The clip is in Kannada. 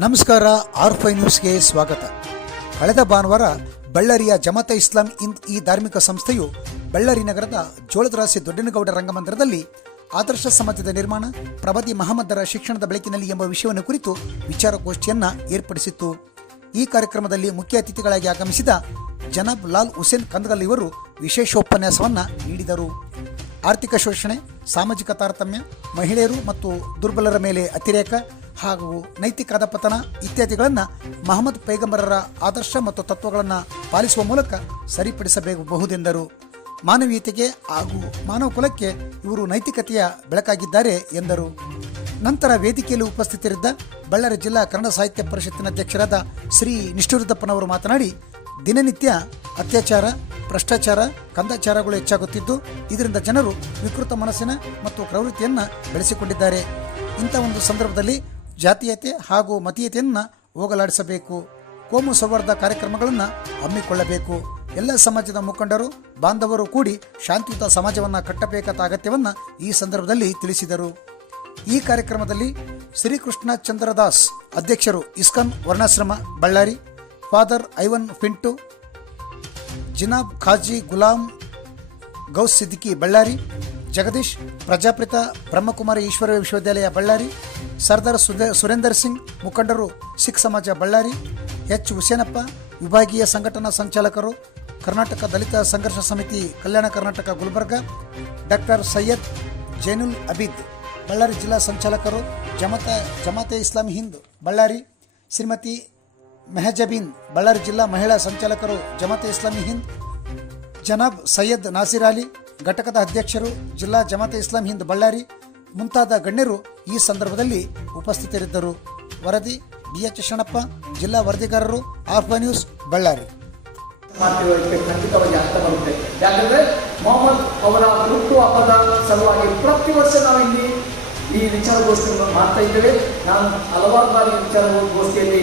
ನಮಸ್ಕಾರ. ಆರ್5 ನ್ಯೂಸ್ಗೆ ಸ್ವಾಗತ. ಕಳೆದ ಭಾನುವಾರ ಬಳ್ಳಾರಿಯ ಜಮಾತೆ ಇಸ್ಲಾಂ ಹಿಂದ್ ಈ ಧಾರ್ಮಿಕ ಸಂಸ್ಥೆಯು ಬಳ್ಳಾರಿ ನಗರದ ಜೋಳದರಾಸಿ ದೊಡ್ಡನಗೌಡ ರಂಗಮಂದಿರದಲ್ಲಿ ಆದರ್ಶ ಸಮಾಜದ ನಿರ್ಮಾಣ, ಪ್ರವಾದಿ ಮಹಮ್ಮದರ ಶಿಕ್ಷಣದ ಬೆಳಕಿನಲ್ಲಿ ಎಂಬ ವಿಷಯವನ್ನು ಕುರಿತು ವಿಚಾರಗೋಷ್ಠಿಯನ್ನು ಏರ್ಪಡಿಸಿತ್ತು. ಈ ಕಾರ್ಯಕ್ರಮದಲ್ಲಿ ಮುಖ್ಯ ಅತಿಥಿಗಳಾಗಿ ಆಗಮಿಸಿದ ಜನಾಬ್ ಲಾಲ್ ಹುಸೇನ್ ಕಂದಗಲ್ ಇವರು ವಿಶೇಷೋಪನ್ಯಾಸವನ್ನು ನೀಡಿದರು. ಆರ್ಥಿಕ ಶೋಷಣೆ, ಸಾಮಾಜಿಕ ತಾರತಮ್ಯ, ಮಹಿಳೆಯರು ಮತ್ತು ದುರ್ಬಲರ ಮೇಲೆ ಅತಿರೇಕ ಹಾಗೂ ನೈತಿಕ ಅಧಪತನ ಇತ್ಯಾದಿಗಳನ್ನು ಮಹಮ್ಮದ್ ಪೈಗಂಬರರ ಆದರ್ಶ ಮತ್ತು ತತ್ವಗಳನ್ನು ಪಾಲಿಸುವ ಮೂಲಕ ಸರಿಪಡಿಸಬಹುದೆಂದರು. ಮಾನವೀಯತೆಗೆ ಹಾಗೂ ಮಾನವ ಕುಲಕ್ಕೆ ಇವರು ನೈತಿಕತೆಯ ಬೆಳಕಾಗಿದ್ದಾರೆ ಎಂದರು. ನಂತರ ವೇದಿಕೆಯಲ್ಲಿ ಉಪಸ್ಥಿತರಿದ್ದ ಬಳ್ಳಾರಿ ಜಿಲ್ಲಾ ಕನ್ನಡ ಸಾಹಿತ್ಯ ಪರಿಷತ್ತಿನ ಅಧ್ಯಕ್ಷರಾದ ಶ್ರೀ ನಿಷ್ಠುರುದ್ದಪ್ಪನವರು ಮಾತನಾಡಿ, ದಿನನಿತ್ಯ ಅತ್ಯಾಚಾರ, ಭ್ರಷ್ಟಾಚಾರ, ಕಂದಾಚಾರಗಳು ಹೆಚ್ಚಾಗುತ್ತಿದ್ದು ಇದರಿಂದ ಜನರು ವಿಕೃತ ಮನಸ್ಸಿನ ಮತ್ತು ಪ್ರವೃತ್ತಿಯನ್ನು ಬೆಳೆಸಿಕೊಂಡಿದ್ದಾರೆ. ಇಂಥ ಒಂದು ಸಂದರ್ಭದಲ್ಲಿ ಜಾತೀಯತೆ ಹಾಗೂ ಮತೀಯತೆಯನ್ನು ಹೋಗಲಾಡಿಸಬೇಕು. ಕೋಮು ಸೌಹಾರ್ದ ಕಾರ್ಯಕ್ರಮಗಳನ್ನು ಹಮ್ಮಿಕೊಳ್ಳಬೇಕು. ಎಲ್ಲ ಸಮಾಜದ ಮುಖಂಡರು, ಬಾಂಧವರು ಕೂಡಿ ಶಾಂತಿಯುತ ಸಮಾಜವನ್ನು ಕಟ್ಟಬೇಕಾದ ಅಗತ್ಯವನ್ನು ಈ ಸಂದರ್ಭದಲ್ಲಿ ತಿಳಿಸಿದರು. ಈ ಕಾರ್ಯಕ್ರಮದಲ್ಲಿ ಶ್ರೀಕೃಷ್ಣ ಚಂದ್ರದಾಸ್ ಅಧ್ಯಕ್ಷರು, ISKCON Varnashrama Ballari, father Ivan Pinto, Janab Khazi Ghulam Ghouse Siddiqui Ballari, Jagadish Prajapita Brahmakumari Ishwara Vishwavidyalaya Ballari, Sardar Surender Singh ಮುಖಂಡರು, ಸಿಖ್ ಸಮಾಜ ಬಳ್ಳಾರಿ, ಎಚ್ ಹುಸೇನಪ್ಪ ವಿಭಾಗೀಯ ಸಂಘಟನಾ ಸಂಚಾಲಕರು, ಕರ್ನಾಟಕ ದಲಿತ ಸಂಘರ್ಷ ಸಮಿತಿ ಕಲ್ಯಾಣ ಕರ್ನಾಟಕ ಗುಲ್ಬರ್ಗ, ಡಾಕ್ಟರ್ ಸೈಯದ್ ಜೈನುಲ್ ಅಬೀದ್ ಬಳ್ಳಾರಿ ಜಿಲ್ಲಾ ಸಂಚಾಲಕರು, ಜಮಾತೆ ಇಸ್ಲಾಂ ಹಿಂದ್ ಬಳ್ಳಾರಿ, ಶ್ರೀಮತಿ ಮೆಹಜಬೀನ್ ಬಳ್ಳಾರಿ ಜಿಲ್ಲಾ ಮಹಿಳಾ ಸಂಚಾಲಕರು, ಜಮಾತೆ ಇಸ್ಲಾಮಿ ಹಿಂದ್, ಜನಾಬ್ ಸೈಯದ್ ನಾಸಿರ್ ಅಲಿ ಘಟಕದ ಅಧ್ಯಕ್ಷರು, ಜಿಲ್ಲಾ ಜಮಾತೆ ಇಸ್ಲಾಂ ಹಿಂದ್ ಬಳ್ಳಾರಿ ಮುಂತಾದ ಗಣ್ಯರು ಈ ಸಂದರ್ಭದಲ್ಲಿ ಉಪಸ್ಥಿತರಿದ್ದರು. ವರದಿ BH ಶಣಪ್ಪ, ಜಿಲ್ಲಾ ವರದಿಗಾರರು, ಆರ್5 ನ್ಯೂಸ್ ಬಳ್ಳಾರಿ. ಖಂಡಿತವಾಗಿ ಅರ್ಥ ಬರುತ್ತೆ. ಯಾಕಂದ್ರೆ ಮೊಹಮ್ಮದ್ ಅವರ ಹುಟ್ಟುಹಬ್ಬದ ಸಲುವಾಗಿ ಪ್ರತಿ ವರ್ಷ ನಾವು ಇಲ್ಲಿ ಈ ವಿಚಾರಗೋಷ್ಠಿಯನ್ನು ಮಾಡ್ತಾ ಇದ್ದೇವೆ. ನಾನು ಹಲವಾರು ಬಾರಿ ವಿಚಾರಗೋಷ್ಠಿಯಲ್ಲಿ